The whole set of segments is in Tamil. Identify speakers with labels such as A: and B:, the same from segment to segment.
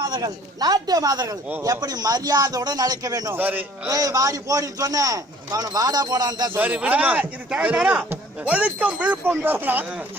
A: மாதர்கள் நாட்டிய மாதர்கள். எப்படி மரியாதையுடன் அழைக்க வேண்டும். ஏய் வாடி போடி சொன்னேன் அவனை வாடா போடான்னு தான் இது தேவைதானா? ஒழுக்கம் விழுப்பம்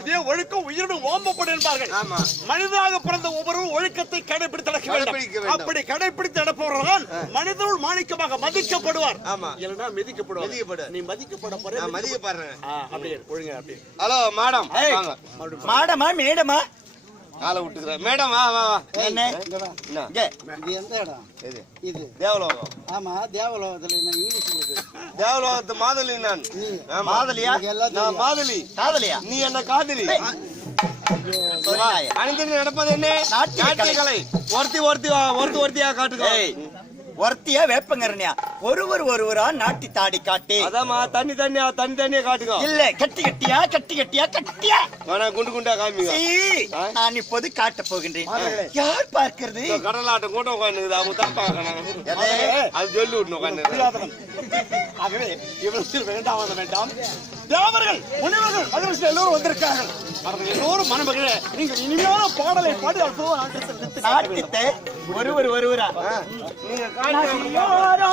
A: இதே ஒழுக்கம் உயிரினும் ஓம்பப்படும் என்பார்கள். மனிதனாக பிறந்த ஒவ்வொருவரும் ஒழுக்கத்தை கடைபிடித்து நடக்க வேண்டும். அப்படி கடைபிடித்து நடப்பவர்கள் மனிதனுள் மாணிக்கமாக மதிக்கப்படுவார்.
B: ஆமா.
A: இல்லைன்னா மிதிக்கப்படுவார்
B: மிதிக்கப்படு.
A: நீ மதிக்கப்பட போற
B: மதிக்கப்படுறேன்.
A: அப்படியே ஒழுங்க அப்படியே.
B: Hello madam.
C: மாடமா மேடமா?
B: காலை விட்டுக்கிறேன். மேடம் வா வா வா.
C: என்ன?
A: இது எந்த இடம்?
B: இது.
A: இது.
B: தேவலோகம்.
A: ஆமா தேவலோகத்துல என்ன இங்கிலீஷ்
B: தேவலோகத்து மாதலி நான்.
C: மாதலியா
B: நான். மாதலி
C: காதலியா?
B: நீ என்ன காதலி?
C: சொன்னாயே.
B: அணிந்து நடப்பது என்ன?
C: நாட்டிய
B: கலை ஒருத்தி ஒருத்தி ஒருத்தி ஒருத்தியா காட்டுங்க
C: ஏய் ஒருத்தியா வேப்பங்கரணியா ஒருவர் ஒருவரா நாட்டி தாடி காட்டி.
B: அதாம்மா தண்ணி தண்ணியா தண்ணி தண்ணியா காட்டுங்க
C: இல்ல கட்டி கட்டியா கட்டி கட்டியா கட்டியா.
B: வேணா குண்டு குண்டா காமிங்க
C: நான் இப்போது காட்டப் போகின்றேன். யார் பார்க்கிறது?
B: கடலாட்டம் கூட்டம் உட்காந்துக்குது அவங்க தான் பார்க்கணும்? அது சொல்லி விடணும் உட்காந்து.
A: ஆகவே இவர்கள் வேண்டாம் வேண்டாம். தேவர்கள் முனிவர்கள் மகரிஷி எல்லோரும் வந்திருக்கார்கள் அவர்கள் எல்லோரும் மணமகள நீங்கள் இனிமையான பாடலை பாடி அற்புதமா.
C: நாட்டித்தை ஒருவர் ஒருவரா
B: நீங்க காட்டுங்க
A: யாரோ?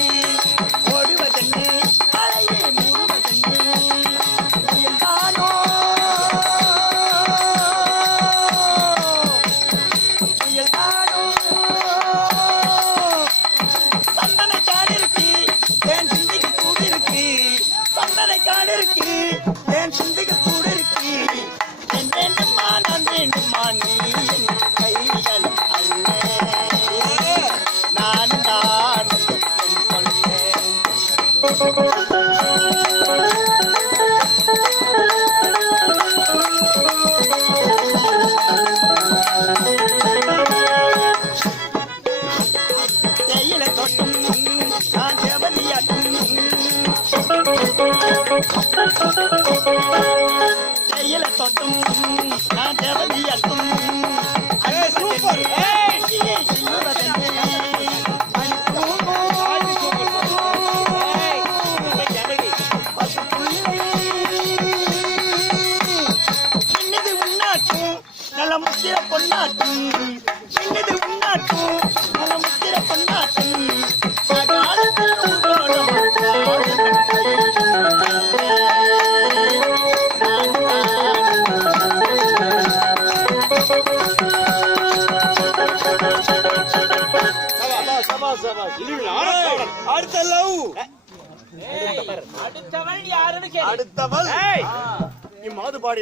C: இருக்கு. என் சிந்திக்கு கூடு இருக்கு. என் வேண்டுமா நான் வேண்டுமா நீ என் கைகள் அல்ல. நான் தான் என் பொன்னாட்டும் தோட்டம் நான் ஜெவலியாட்டும் உண்ணாட்டும் நல்ல முத்திர பொன்னாட்டும்
B: அடுத்த லவ்
A: அடுத்தவள்? நீ மாதுபாடி